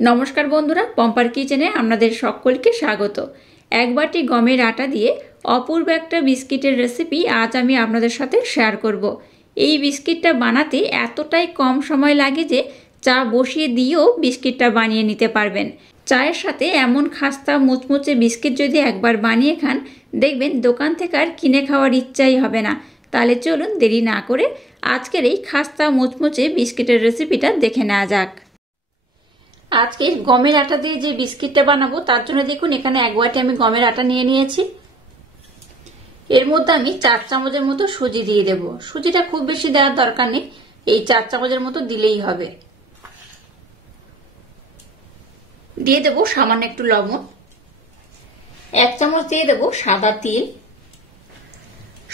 নমস্কার বন্ধুরা, পম্পার কিচেনে আপনাদের সকলকে স্বাগত। এক বাটি গমের আটা দিয়ে অপূর্ব একটা বিস্কিটের রেসিপি আজ আমি আপনাদের সাথে শেয়ার করব। এই বিস্কিটটা বানাতে এতটাই কম সময় লাগে যে চা বসিয়ে দিয়েও বিস্কিটটা বানিয়ে নিতে পারবেন। চায়ের সাথে এমন খাস্তা মুচমুচে বিস্কিট যদি একবার বানিয়ে খান, দেখবেন দোকান থেকে আর কিনে খাওয়ার ইচ্ছাই হবে না। তাহলে চলুন দেরি না করে আজকের এই খাস্তা মুচমুচে বিস্কিটের রেসিপিটা দেখে নেওয়া যাক। আজকে গমের আটা দিয়ে যে বিস্কিটটা বানাবো তার জন্য দেখুন এখানে এক বাটি আমি গমের আটা নিয়ে নিয়েছি। এর মধ্যে আমি 4 চামচের মতো সুজি দিয়ে দেব। সুজিটা খুব বেশি দেওয়ার দরকার নেই, এই 4 চামচের মতো দিলেই হবে। দিয়ে দেব সামান্য একটু লবণ, 1 চামচ দিয়ে দেব সাদা তিল।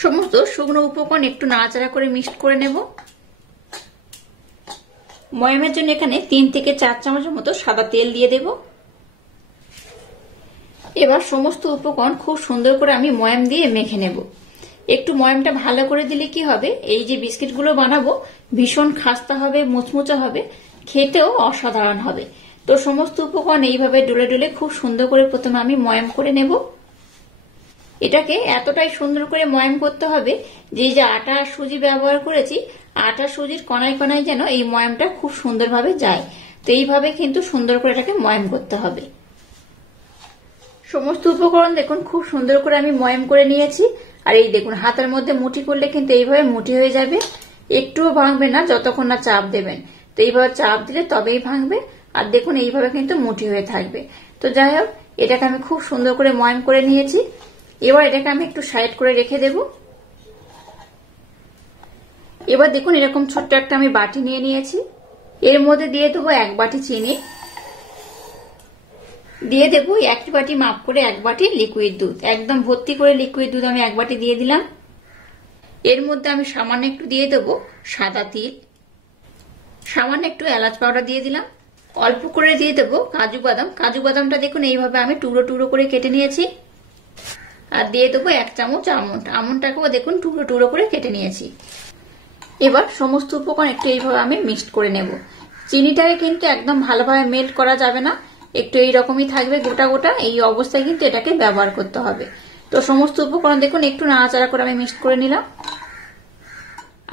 সমস্ত শুকনো উপকরণ একটু নাড়াচাড়া করে মিক্সড করে নেব। ময়ামের জন্য এখানে 3 থেকে 4 চামচের মতো সাদা তেল দিয়ে দেব। এবার সমস্ত উপকরণ খুব সুন্দর করে আমি ময়াম দিয়ে মেখে নেব। একটু ময়ামটা ভালো করে দিলে কি হবে, এই যে বিস্কিটগুলো বানাবো ভীষণ খাস্তা হবে, মুচমুচে হবে, খেতেও অসাধারণ হবে। তো সমস্ত উপকরণ এইভাবে ডলে ডলে খুব সুন্দর করে প্রথমে আমি ময়াম করে নেব। এটাকে এতটাই সুন্দর করে ময়াম করতে হবে যে আটা আর সুজি ব্যবহার করেছি, আটা সুজির কণায় কণায় যেন এই ময়ামটা খুব সুন্দরভাবে যায়। তো এইভাবে কিন্তু সুন্দর করে এটাকে ময়াম করতে হবে। সমস্ত উপকরণ দেখুন খুব সুন্দর করে আমি ময়াম করে নিয়েছি। আর এই দেখুন হাতের মধ্যে মুঠি করলে কিন্তু এইভাবে মুঠি হয়ে যাবে, একটুও ভাঙবে না যতক্ষণ না চাপ দেবেন। তো এইভাবে চাপ দিলে তবেই ভাঙবে। আর দেখুন এইভাবে কিন্তু মুঠি হয়ে থাকবে। তো যাই হোক, এটাকে আমি খুব সুন্দর করে ময়াম করে নিয়েছি। এবার এটাকে আমি একটু সাইড করে রেখে দেব। এবার দেখুন এরকম ছোট্ট একটা আমি বাটি নিয়ে নিয়েছি। এর মধ্যে দিয়ে দেবো 1 বাটি চিনি, দিয়ে দেবো 1 বাটি মাপ করে 1 বাটি লিকুইড দুধ। একদম ভর্তি করে লিকুইড দুধ আমি 1 বাটি দিয়ে দিলাম। এর মধ্যে আমি সামান্য একটু দিয়ে দেবো সাদা তিল, সামান্য একটু এলাচ পাউডার দিয়ে দিলাম, অল্প করে দিয়ে দেবো কাজু বাদাম। কাজু বাদামটা দেখুন এইভাবে আমি টুকরো টুকরো করে কেটে নিয়েছি। আর দিয়ে দেবো 1 চামচ আমন্ড। আমন্ডটাকেও দেখুন টুকরো টুকরো করে কেটে নিয়েছি। এবার সমস্ত উপকরণ একটু এইভাবে আমি মিক্সড করে নেব। চিনিটাকে কিন্তু একদম ভালোভাবে মেল্ট করা যাবে না, একটু এইরকমই থাকবে গোটা গোটা। এই অবস্থায় কিন্তু এটাকে ব্যবহার করতে হবে। তো সমস্ত উপকরণ দেখুন একটু নাড়াচাড়া করে আমি মিক্সড করে নিলাম।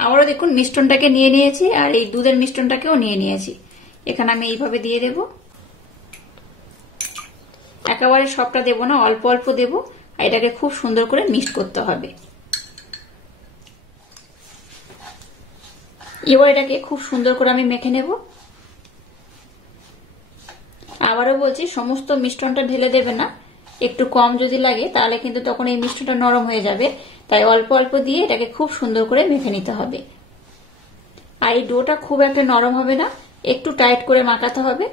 আবারও দেখুন মিশ্রণটাকে নিয়ে নিয়েছি, আর এই দুধের মিশ্রণটাকেও নিয়ে নিয়েছি। এখানে আমি এইভাবে দিয়ে দেব। একেবারে সবটা দেব না, অল্প অল্প দেব। এটাকে খুব সুন্দর করে মিক্সড করতে হবে। এবার এটাকে খুব সুন্দর করে আমি মেখে নেব। আবারও বলছি, সমস্ত মিশ্রণটা ঢেলে দেবে না, একটু কম যদি লাগে তাহলে কিন্তু তখন এই মিশ্রণটা নরম হয়ে যাবে। তাই অল্প অল্প দিয়ে এটাকে খুব সুন্দর করে মেখে নিতে হবে। আর এই ডোটা খুব একটা নরম হবে না, একটু টাইট করে মাখাতে হবে।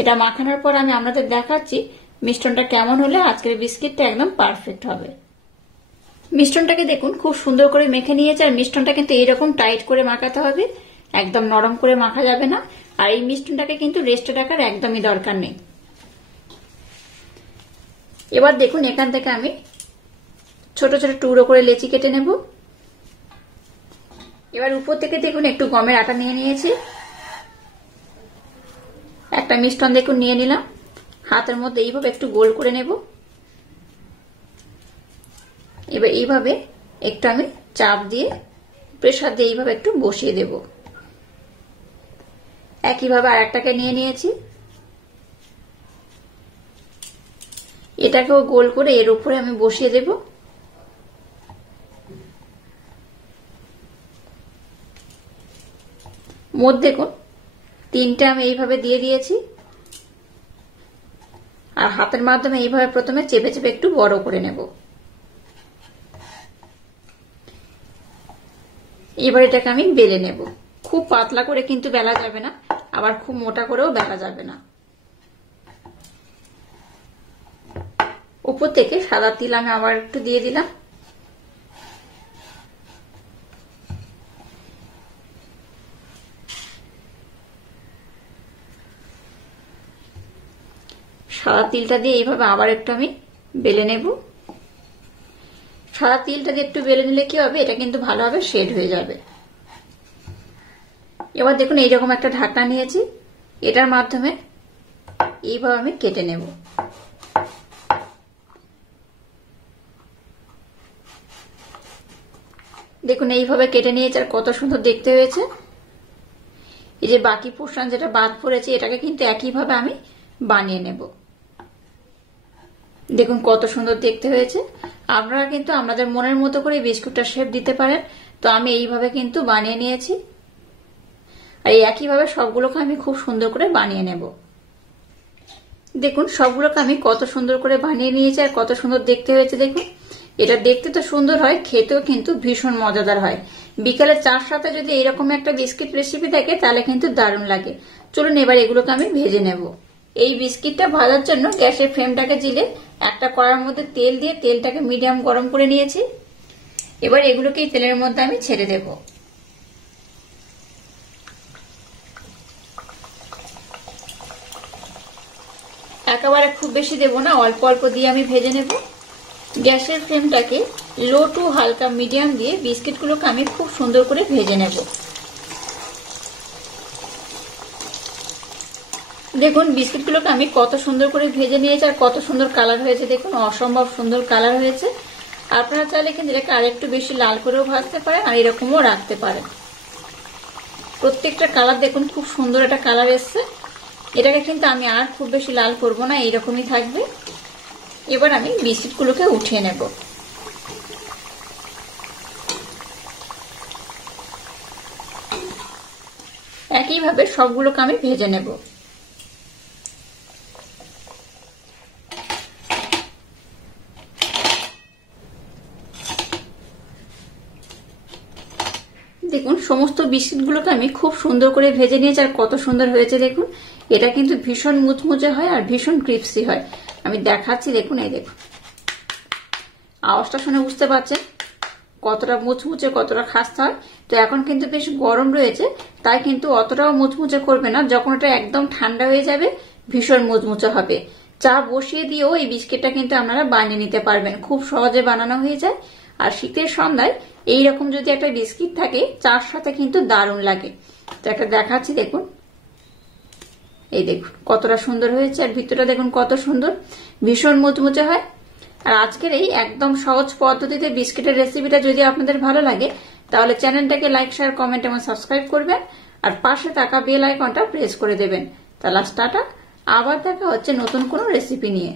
এটা মাখানোর পর আমি আপনাদের দেখাচ্ছি মিশ্রণটা কেমন হলে আজকের বিস্কিটটা একদম পারফেক্ট হবে। মিশ্রণটাকে দেখুন খুব সুন্দর করে মেখে নিয়েছে। আর মিশ্রণটা কিন্তু এইরকম টাইট করে মাখাতে হবে, একদম নরম করে মাখা যাবে না। আর এই মিশ্রণটাকে কিন্তু রেস্টে রাখার একদমই দরকার নেই। এবার দেখুন এখান থেকে আমি ছোট ছোট টুকরো করে লেচি কেটে নেব। এবার উপর থেকে দেখুন একটু গমের আটা নিয়ে নিয়েছি। একটা মিশ্রণ দেখুন নিয়ে নিলাম, হাতের মধ্যে এইভাবে একটু গোল করে নেব। এবার এইভাবে একটু আমি চাপ দিয়ে প্রেসার দিয়ে এইভাবে একটু বসিয়ে দেব। একইভাবে আর একটাকে নিয়ে নিয়েছি, এটাকেও গোল করে এর উপরে আমি বসিয়ে দেব। মধ্যে দেখুন 3টে আমি এইভাবে দিয়ে দিয়েছি। আর হাতের মাধ্যমে এইভাবে প্রথমে চেপে চেপে একটু বড় করে নেব। এবার এটাকে আমি বেলে নেব। খুব পাতলা করে কিন্তু বেলা যাবে না, আবার খুব মোটা করেও বেলা যাবে না। উপর থেকে সাদা তিল আমি আবার একটু দিয়ে দিলাম। সাদা তিলটা দিয়ে এইভাবে আবার একটু আমি বেলে নেব। সাদা তিলটা দিয়ে একটু বেলে নিলে কি হবে, এটা কিন্তু ভালোভাবে শেড হয়ে যাবে। এবার দেখুন এইরকম একটা ঢাকনা নিয়েছি, এটার মাধ্যমে এইভাবে আমি কেটে নেব। দেখুন এইভাবে কেটে নিয়েছে আর কত সুন্দর দেখতে হয়েছে। এই যে বাকি পোর্শন যেটা বাদ পড়েছে এটাকে কিন্তু একইভাবে আমি বানিয়ে নেব। দেখুন কত সুন্দর দেখতে হয়েছে। আপনারা কিন্তু আপনাদের মনের মতো করে বিস্কুটটা শেপ দিতে পারেন। তো আমি এইভাবে কিন্তু বানিয়ে নিয়েছি আর এই একইভাবে সবগুলোকে আমি খুব সুন্দর করে বানিয়ে নেব। দেখুন সবগুলোকে আমি কত সুন্দর করে বানিয়ে নিয়েছি আর কত সুন্দর দেখতে হয়েছে। দেখুন এটা দেখতে তো সুন্দর হয়, খেতেও কিন্তু ভীষণ মজাদার হয়। বিকালে চার সাথে যদি এরকম একটা বিস্কিট রেসিপি থাকে তাহলে কিন্তু দারুণ লাগে। চলুন এবার এগুলোকে আমি ভেজে নেব। এই বিস্কিটটা ভাজার জন্য গ্যাসের ফ্লেমটাকে জ্বেলে একটা কড়াইয়ের মধ্যে তেল দিয়ে তেলটাকে মিডিয়াম গরম করে নিয়েছি। এবার এগুলোকে এই তেলের মধ্যে আমি ছেড়ে দেব। একেবারে খুব বেশি দেব না, অল্প অল্প দিয়ে আমি ভেজে নেব। গ্যাসের ফ্লেমটাকে লো টু হালকা মিডিয়াম দিয়ে বিস্কিটগুলোকে আমি খুব সুন্দর করে ভেজে নেব। দেখুন বিস্কিটগুলোকে আমি কত সুন্দর করে ভেজে নিয়েছি আর কত সুন্দর কালার হয়েছে। দেখুন অসম্ভব সুন্দর কালার হয়েছে। আপনারা চাইলে কিন্তু এটাকে আরেকটু বেশি লাল করেও ভাজতে পারেন আর এরকমও রাখতে পারেন। প্রত্যেকটা কালার দেখুন খুব সুন্দর একটা কালার এসছে। এটাকে কিন্তু আমি আর খুব বেশি লাল করব না, এইরকমই থাকবে। এবার আমি বিস্কিটগুলোকে উঠিয়ে নেব। একইভাবে সবগুলোকে আমি ভেজে নেব। দেখুন সমস্ত বিস্কিটগুলোকে আমি খুব সুন্দর করে ভেজে নিয়েছি আর কত সুন্দর হয়েছে। দেখুন এটা কিন্তু ভীষণ মুচমুচে হয় আর ভীষণ ক্রিপসি হয়। আমি দেখাচ্ছি, দেখুন এই দেখুন আওয়াজটা শুনে বুঝতে পারছেন কতটা মুচমুচে কতটা খাস্তা হয়। তো এখন কিন্তু বেশ গরম রয়েছে, তাই কিন্তু অতটাও মুচমুচে করবে না। যখন এটা একদম ঠান্ডা হয়ে যাবে ভীষণ মুচমুচে হবে। চা বসিয়ে দিয়েও এই বিস্কিটটা কিন্তু আপনারা বানিয়ে নিতে পারবেন, খুব সহজে বানানো হয়ে যায়। আর শীতের সন্ধ্যায় এইরকম যদি একটা বিস্কিট থাকে চার সাথে কিন্তু দারুণ লাগে। তো একটা দেখাচ্ছি, দেখুন এই দেখুন কতটা সুন্দর হয়েছে আর ভিতরটা দেখুন কত সুন্দর, ভীষণ মুচমুচে হয়। আর আজকের এই একদম সহজ পদ্ধতিতে বিস্কিটের রেসিপিটা যদি আপনাদের ভালো লাগে তাহলে চ্যানেলটাকে লাইক শেয়ার কমেন্ট এবং সাবস্ক্রাইব করবেন আর পাশে থাকা বেল আইকনটা প্রেস করে দেবেন। তাহলে টাটা, আবার দেখা হচ্ছে নতুন কোনো রেসিপি নিয়ে।